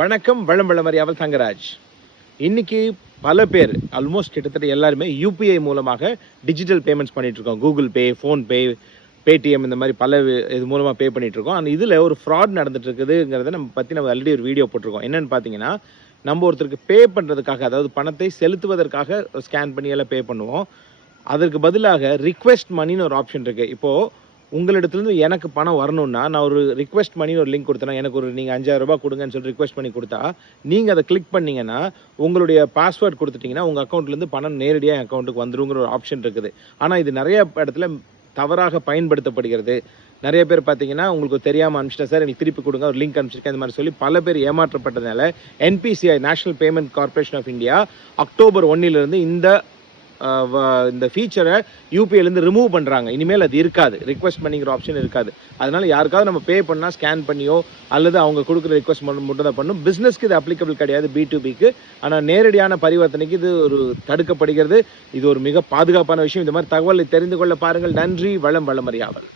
வணக்கம். வளமறியாவல் தங்கராஜ். இன்னைக்கு பல பேர் ஆல்மோஸ்ட் கிட்டத்தட்ட எல்லாருமே யூபிஐ மூலமாக டிஜிட்டல் பேமெண்ட்ஸ் பண்ணிட்டு இருக்கோம். கூகுள் பே, ஃபோன்பே, பேடிஎம் இந்த மாதிரி பல இது மூலமாக பே பண்ணிட்டு இருக்கோம். ஆனால் இதில் ஒரு ஃப்ராட் நடந்துட்டு இருக்குதுங்கிறத நம்ம ஆல்ரெடி ஒரு வீடியோ போட்டிருக்கோம். என்னன்னு பார்த்தீங்கன்னா, நம்ம ஒருத்தருக்கு பே பண்ணுறதுக்காக, அதாவது பணத்தை செலுத்துவதற்காக ஸ்கேன் பண்ணி எல்லாம் பே பண்ணுவோம். அதற்கு பதிலாக ரிக்வெஸ்ட் மணின்னு ஒரு ஆப்ஷன் இருக்குது. இப்போது உங்களிடத்துலேருந்து எனக்கு பணம் வரணும்னா, நான் ஒரு ரிக்வெஸ்ட் மணி ஒரு லிங்க் கொடுத்தேன்னா, எனக்கு ஒரு நீங்கள் 5000 ரூபாய் கொடுங்கன்னு சொல்லி ரிக்வெஸ்ட் பண்ணி கொடுத்தா, நீங்கள் அதை கிளிக் பண்ணிங்கன்னா, உங்களுடைய பாஸ்வேர்ட் கொடுத்துட்டிங்கன்னா, உங்கள் அக்கௌண்ட்லேருந்து பணம் நேரடியாக என் அக்கௌண்ட்டுக்கு வந்துருங்கிற ஒரு ஆப்ஷன் இருக்குது. ஆனால் இது நிறைய இடத்துல தவறாக பயன்படுத்தப்படுகிறது. நிறைய பேர் பார்த்தீங்கன்னா, உங்களுக்கு தெரியாமல் அனுப்பிச்சிட்டேன் சார், எனக்கு திருப்பி கொடுங்க, ஒரு லிங்க் அனுப்பிச்சிருக்கேன், இந்த மாதிரி சொல்லி பல பேர் ஏமாற்றப்பட்டதுனால NPCI national payment corporation of India October 1 இந்த ஃபீச்சரை யூபிஐலேருந்து ரிமூவ் பண்ணுறாங்க. இனிமேல் அது இருக்காது, ரிக்வெஸ்ட் பண்ணிங்கிற ஆப்ஷன் இருக்காது. அதனால் யாருக்காவது நம்ம பே பண்ணால் ஸ்கேன் பண்ணியோ அல்லது அவங்க கொடுக்குற ரிக்வெஸ்ட் மட்டும் தான் பண்ணும். பிஸ்னஸ்க்கு இது அப்ளிகபிள் கிடையாது, B2Bக்கு. ஆனால் நேரடியான பரிவர்த்தனைக்கு இது ஒரு தடுக்கப்படுகிறது. இது ஒரு மிக பாதுகாப்பான விஷயம். இந்த மாதிரி தகவலை தெரிந்து கொள்ள பாருங்கள். நன்றி. வளமறியாவல்.